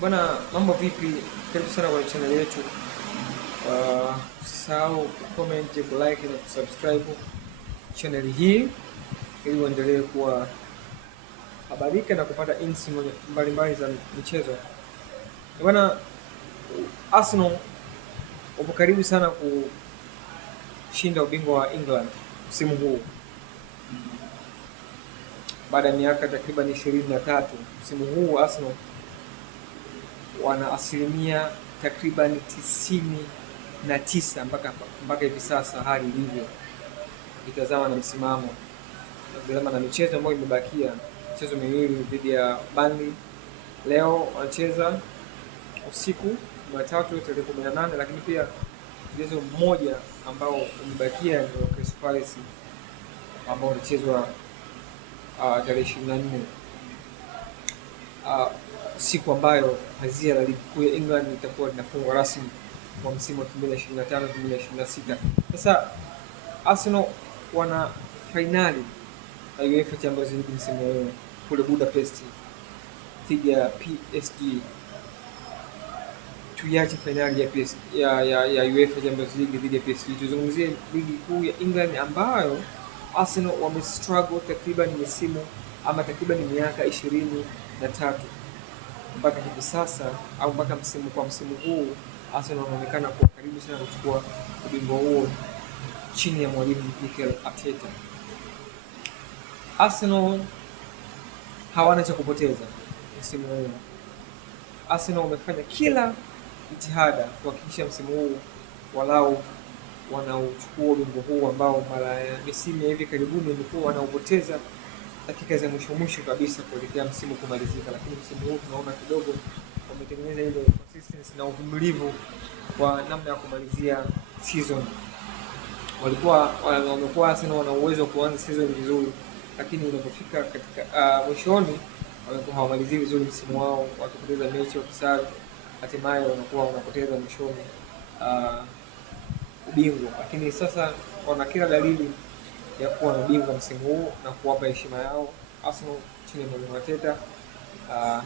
Bwana, mambo vipi? Karibu sana kwenye channel yetu. Usisahau comment, like na kusubscribe channel hii ili uendelee kuwa habarika na kupata insi mbalimbali za michezo. Bwana, Arsenal wapo karibu sana kushinda ubingwa wa England msimu huu baada ya miaka takriban 23. Msimu huu Arsenal wana asilimia takriban 99 mpaka hivi sasa hali ilivyo. Itazama na msimamo, itazama na michezo ambayo imebakia, michezo miwili dhidi ya Burnley. Leo wanacheza usiku Jumatatu tarehe 18, lakini pia mchezo mmoja ambao umebakia ni Crystal Palace ambao unachezwa tarehe 24, siku ambayo pazia la ligi kuu ya England itakuwa linafungwa rasmi kwa msimu wa 2025-2026. Sasa Arsenal wana finali ya UEFA Champions League msimu huu kule Budapest dhidi ya PSG. Tuiache finali ya UEFA Champions League dhidi ya PSG, tuzungumzie ligi kuu ya England ambayo Arsenal wamestruggle takriban misimu ama takriban miaka 23 mpaka hivi sasa, au mpaka msimu huu Arsenal wanaonekana kuwa karibu sana kuchukua ubingwa huo chini ya mwalimu Mikel Arteta. Arsenal hawana cha kupoteza msimu huu. Arsenal wamefanya kila jitihada kuhakikisha msimu huu walau wanauchukua ubingwa huu ambao mara ya misimu ya hivi karibuni imekuwa wanaupoteza dakika za mwisho kabisa kuelekea msimu kumalizika, lakini msimu huu tunaona kidogo wametengeneza ile consistency na uvumilivu kwa namna ya kumalizia season. Wamekuwa Arsenal wana uwezo wa kuanza season vizuri, lakini unapofika katika mwishoni wamekuwa hawamalizii vizuri msimu wao, wakipoteza mechi wakisare, hatimaye wanakuwa wanapoteza mwishoni ubingwa. Lakini sasa wana kila dalili ya kuwa na ubingwa msimu huu na kuwapa heshima yao Arsenal chini ya mwalimu Arteta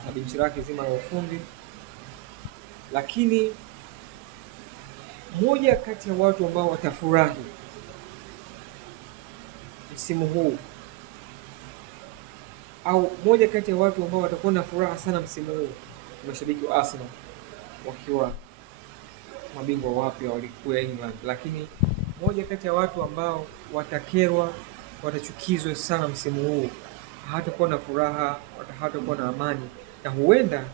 na benchi lake zima la ufundi. Lakini moja kati ya watu ambao watafurahi msimu huu, au moja kati ya watu ambao watakuwa na furaha sana msimu huu, mashabiki wa Arsenal wakiwa mabingwa wapya wa ligi kuu ya England. Lakini moja kati ya watu ambao watakerwa, watachukizwa sana msimu huu, hatakuwa na furaha, hatakuwa na amani, na huenda